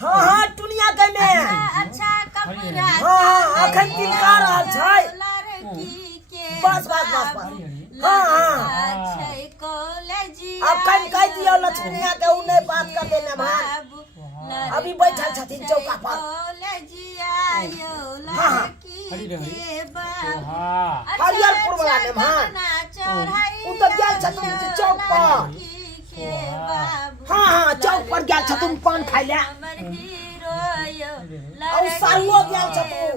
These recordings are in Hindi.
हाँ हाँ टुनिया के में अच्छा कपड़ा हाँ अखन तिलका रहल छै बस बस बस बस हाँ हाँ छै कॉलेज अखन कह दियो लक्ष्मीया के उ नहीं बात कर देने भान अभी बैठल छथिन चौका पर हाँ हरियरपुर वाला ने भान उ तो गेल छथिन चौक पर हाँ हाँ चौक पर गेल छथिन पान खाइ ले और सारुओ गेल छथिन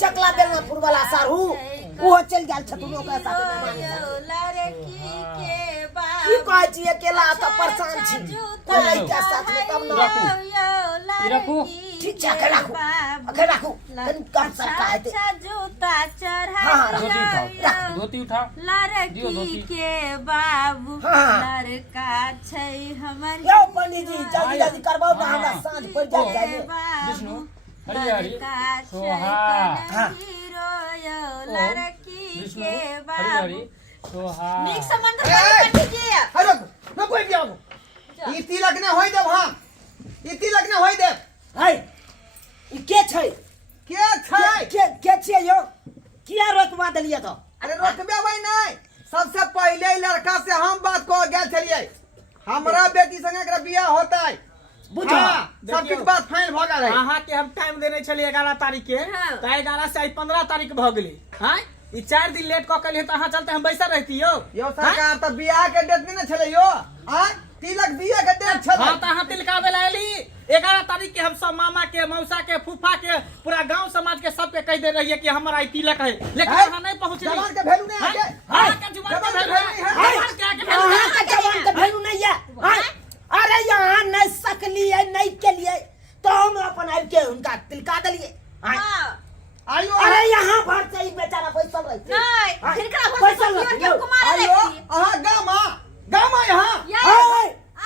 चकला बेलनापुर वाला सारू वो चल गेल छथिन ओकरा साथे की कहै छी अकेला त परेशान छी कोई लइका साथ में तब न रखू ठीक छै अखे राखू कन कम सरका हेतै जूता धोती उठाओ दियो धोती लड़की के बाबू हाँ। लड़का छै हमर यो पंडित जी जल्दी जल्दी करबाओ ना हमरा साँझ पड़ जाए विष्णु हरि हरि सोहा लड़की विष्णु के हरि बाबू हरि सोहा नीक संबंध पंडित जी हेलो न कोई दियो ई तिलक ने होई देब हां ई तिलक ने होई देब है ई के छै के छै के छियै यो किया रोकवा देलियै तो अरे रोकबे भाई नहीं सबसे पहले ही लड़का से हम बात को गेल छलिए हमरा बेटी संगे एकरा बियाह होतै बुझो सब कुछ बात फाइनल भ गेल है अहाँ के हम टाइम देने छलिए 11 तारीख के हाँ। तो 11 से 15 तारीख भ गेली हां ई 4 दिन लेट क कलिए त अहाँ चलते हम बैसा रहती यो यो सरकार त बियाह के डेट नहीं छले यो हां तिलक बियाह के डेट छले हां त अहाँ तिलकावे ला एली 11 तारीख के हम सब मामा के मौसा के फूफा के पूरा गांव समाज के सबके कह दे रही है कि हमारा ई तिलक है लेकिन अहाँ नहीं पहुंचली जवान के वैल्यू नहीं आके अहाँ के जुबान के भेल जवान के आके भेल अहाँ के जवान के भेलू नहीं है अरे यहाँ नहीं सकलिए नहीं के लिए तो हम अपन आबि के उनका तिलका देलिए आयो अरे यहाँ भर से ही बेचारा बैसल रहे नहीं तिलका बैसल हो रहे कुमार आयो अहाँ गामा यहाँ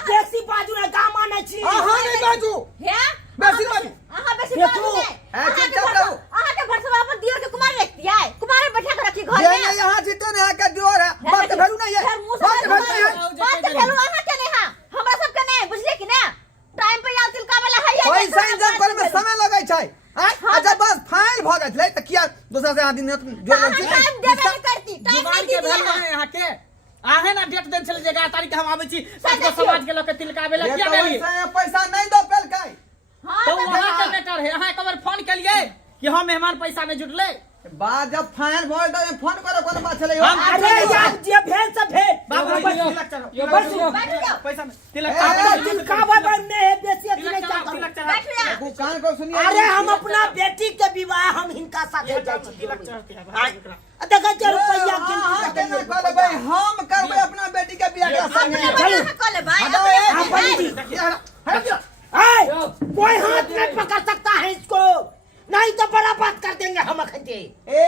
देसी बाजू ने गामा नहीं छी अहाँ नहीं बाजू है बेसी बाजू अहाँ बेसी ये बाजू तू। नहीं ऐसे चुप रहो। अहाँ के भरसवा पर दियर के कुमार रखती है कुमार बैठा के रखी घर ये में नहीं यहाँ जीते नहीं है के जोर है बात के वैल्यू नहीं है फिर मुंह बात से के वैल्यू नहीं है बात के भेलू अहाँ के नहीं हां हमरा सब के नहीं बुझले कि ना टाइम पे याल तिलका वाला है पैसा इंतजाम करे में समय लगे छै अच्छा बस फाइल भ गेल त किया दूसरा से दिन जोर टाइम देबे नहीं करती टाइम जुबान नहीं के भेल दी नहीं अहाँ के आहे ना डेट देन छले 11 तारीख के हम आबै छी सबको समाज के लोग के तिलकावे ला किया देली पैसा नहीं दो पेल के हां तो वहां के मैटर है अहाँ एक बार फोन कलिए कि हम मेहमान पैसा में जुटले बात जब फाइल भ गेल त फोन करो कोन बात छले अरे यार जे भेल से भेल बाबू तिलक चलो यो बस पैसा में तिलक तिलका बाबा में है बेसी अथी नहीं तिलक चाहता चलो बैठ जा वो कान को सुनिए अरे हम अपना बेटी के विवाह हम हिनका साथे जाय छी तिलक चढ़ते हैं देखै छी रुपैया हां केना करबै हम करबै अपना बेटी के बियाह के संगे चलो कर ले भाई हाँ पंडित जी कोई हाथ नहीं पकड़ सकता है इसको नहीं तो बड़ा बात कर देंगे हम अखंडे ए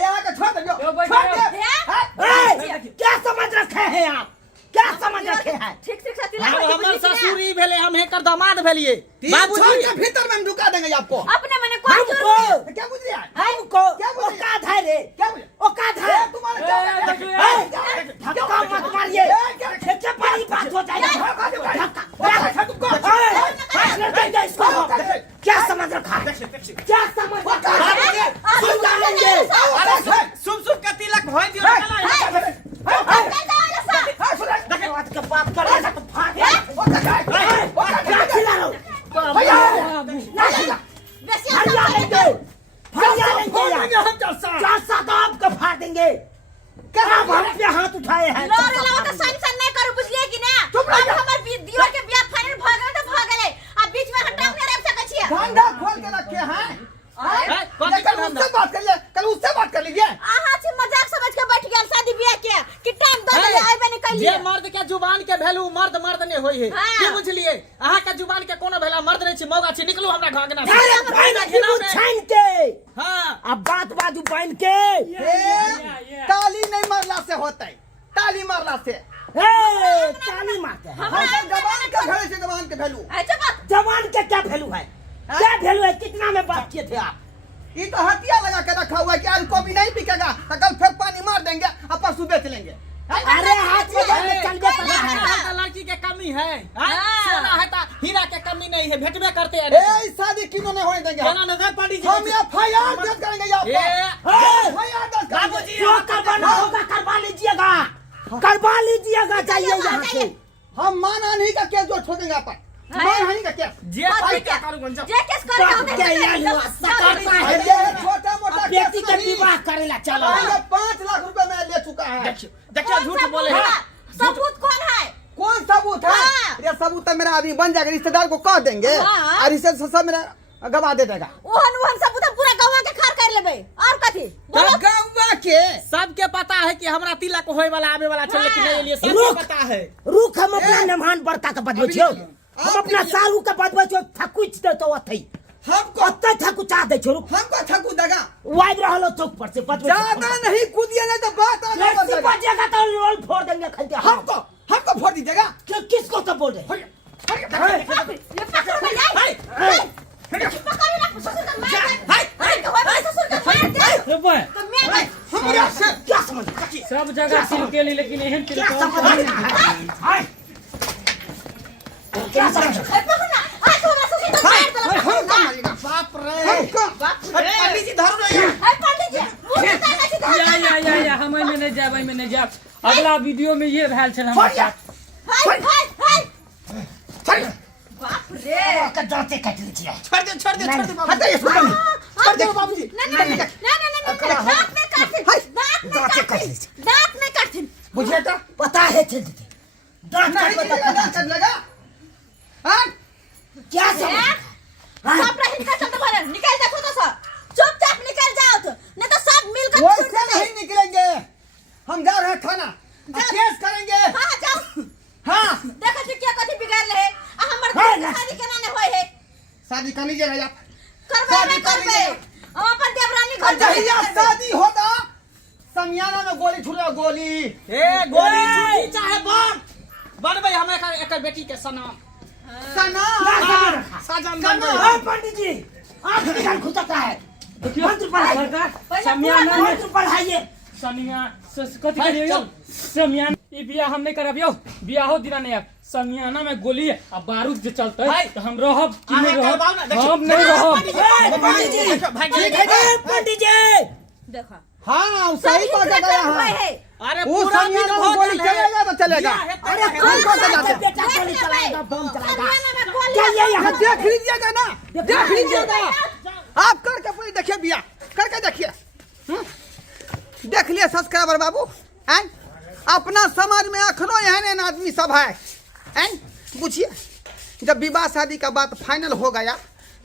यहाँ के छोड़ दो छोड़ दे क्या समझ रखे हैं आप क्या समझ रखे हैं ठीक ठीक से तिलक हमर ससुरी भेले हम हेकर दामाद भेलिए बाबूजी बाबूजी के भीतर में ढुका देंगे आपको अपने मैंने कोई हमको क्या बुझ रहा है हमको क्या बोले? औकात है रे क्या बोले? औकात है तुम्हारा क्या धक्का मत मारिए क्या बड़ी बात हो जाएगी धक्का इसको क्या समझ रखा है क्या समझ रखा है सुन जाएंगे शुभ शुभ के तिलक होय दियो बात का बात कर रहा तो भाग क्या खिला रहा हूँ फरिया लेंगे क्या साथ आपको फाड़ देंगे क्या आप हम पे हाथ उठाए हैं लोरे लाओ तो सन सन नहीं करो बुझलिए कि ना अब हमर दियर के बियाह फाइनल भ गेल त भ गेलै अब बीच में हटाव नहीं रख सकै छियै धंधा खोल के रखे हैं कल उससे बात कर लिए कल उससे बात कर लीजिए आहा छी मजाक समझ के बैठ गेल शादी बियाह के कि टाइम दे दे आइबे नहीं कर जे लिए मर्द के जुबान के भेलू मर्द ने होई है हाँ। की बुझलिए अहाँ के जुबान के कोनो भेला मर्द नहीं छी मौगा छी निकलू हमरा घर के ना अरे भाई की छान के हां अब बात बाजू बन के ताली नहीं मारला से होता है ताली मारला से ताली मारते हैं जवान के घरे से जवान के भेलू अच्छा बात जवान के क्या वैल्यू है क्या वैल्यू है कितना में बात किए थे आप ये तो हथिया लगा के रखा हुआ है कि आज को भी नहीं बिकेगा तो कल फिर पानी मार देंगे और परसों बेच लेंगे अरे हाथ में जाके चलबे करना है। है लड़की के कमी है हाँ? हाँ। सोना है तो हीरा के कमी नहीं है भेटबे करते हैं ए शादी क्यों नहीं होने देंगे केना नहीं पंडित जी हम एफआईआर दर्ज करेंगे यहाँ ए, पर एफआईआर दर्ज करेंगे जो करवाना होगा करवा लीजिएगा, करवा लीजिएगा, जाइए यहाँ से। हम मानहानि का केस जो ठोकेंगे आप मानहानि का केस जे बात कोई ठीक है। क्या करूं गंजा जे केस कर बाप के यार हुआ, सकरता है। ये छोटा मोटा बेटी के विवाह करेला चलो। ये 5 लाख रुपए मैं ले चुका है देखियो देखियो झूठ बोले हैं सबूत कौन है? कौन सबूत है हाँ। ये सबूत तो मेरा आदमी बन जाएगा रिश्तेदार को कह देंगे हाँ। और रिश्तेदार सब मेरा गवा दे देगा ओहन सबूत हम पूरा गांव के खार कर लेबे और कथी बोलो। गवा के सबके पता है कि हमरा तिलक होए वाला आवे वाला छे लेकिन नहीं लिए सबके रुक। पता है रुक, हम अपना नमहान बड़का के बदबे छियो, हम अपना सारू के बदबे छियो, थकुच दे तो अथई हमको अत्ते थकुचा दे छियो। रुक, हमको ठगू देगा वाइब रहलो चौक पर से बदबे ज्यादा नहीं कूदिए नहीं तो बात आगे बढ़ लड़की जाएगा। बजेगा तो रोल फोड़ देंगे खंडे। हमको फोड़ दीजिएगा किसको तो बोल रहे? ये पकड़ में जाए पकड़ ना ससुर का मार दे हाय गवा ससुर का मार दे रुपए तो मैं हमरा से क्या समझ सब जगह सिलके ली लेकिन एहन क्या तिलक समझ हाय क्या समझ पकड़ ना आ तो ससुर का मार दे हमको मारेगा बाप रे हमको पंडित जी धरो नहीं हाय पंडित जी मुंह बता ना सीधा या हम में नहीं जाब में नहीं जाब अगला वीडियो में ये भेल छल हमर छोड़िया साथ हाय चल बाप रे का दांते काट लीजिए। छोड़ दे बाबू हटाइए छोड़ दे बाबूजी ना दांत में काट दांत में काट बुझे तो पता है चल देते दांत नहीं काट कीजिएगा, पता दांत लगा हां क्या समझ सब रही का चलते भले निकल देखो तो सब चुपचाप निकल जाओ तो नहीं तो सब मिलकर वो छूट से देंगे। नहीं निकलेंगे हम जा रहे हैं थाना केस करेंगे हां जाओ हाँ देखो जी क्या कथी बिगाड़ ले आ हमर हाँ, घर शादी केना ने होय है शादी कर लीजिएगा आप करबे शादी नहीं कर करबे लीजिएगा। हम अपन देवरानी घर जहिया शादी होगा समियाना में गोली छुड़ेगा गोली ए गोली छुरी चाहे बम बनबे हम एक बेटी के सनम सना साजन सना बनबे हाँ पंडित जी आप निकाल खुदता है मंत्र पढ़ाइए सरकार समियाना में मंत्र पढ़ाइए। कथी करियो यो समियाना ई बियाह हम नहीं करब यो बियाहो दिना नहीं अब समियाना में गोली आ बारूद जे चलते भाई, तो हम रहब कि नहीं अहाँ करबाओ ना, रहब देखियो। हम नहीं रहब पंडित जी पंडित जी देखो हाँ सही बात है होय यहाँ है अरे वो पूरा समियाना दिन में गोली होटल है। चलेगा तो चलेगा अरे कौन कौन सा सा जाते? बेटा गोली चलाएगा बम चलाएगा? समियाना में गोली क्या ये यहाँ देख लीजिएगा ना देख लीजिएगा आप करके पूरी देखिए बिया करके देखिए देख लिए सब्सक्राइबर बाबू हैं अपना समाज में अखनो एहन आदमी सब है हैं पूछिए जब विवाह शादी का बात फाइनल हो गया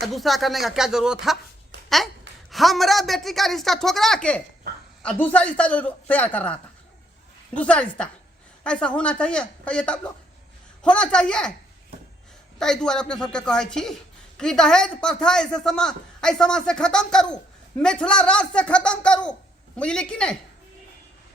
तो दूसरा करने का क्या जरूरत था हैं हमरा बेटी का रिश्ता ठोकरा के और दूसरा रिश्ता जो तैयार कर रहा था दूसरा रिश्ता ऐसा होना चाहिए कहिए तब लोग होना चाहिए ताई दुआरे अपने सबके कहै छी कि दहेज प्रथा ऐसे समाज से खत्म करूँ मिथिला राज से खत्म करूँ बुझली कि नहीं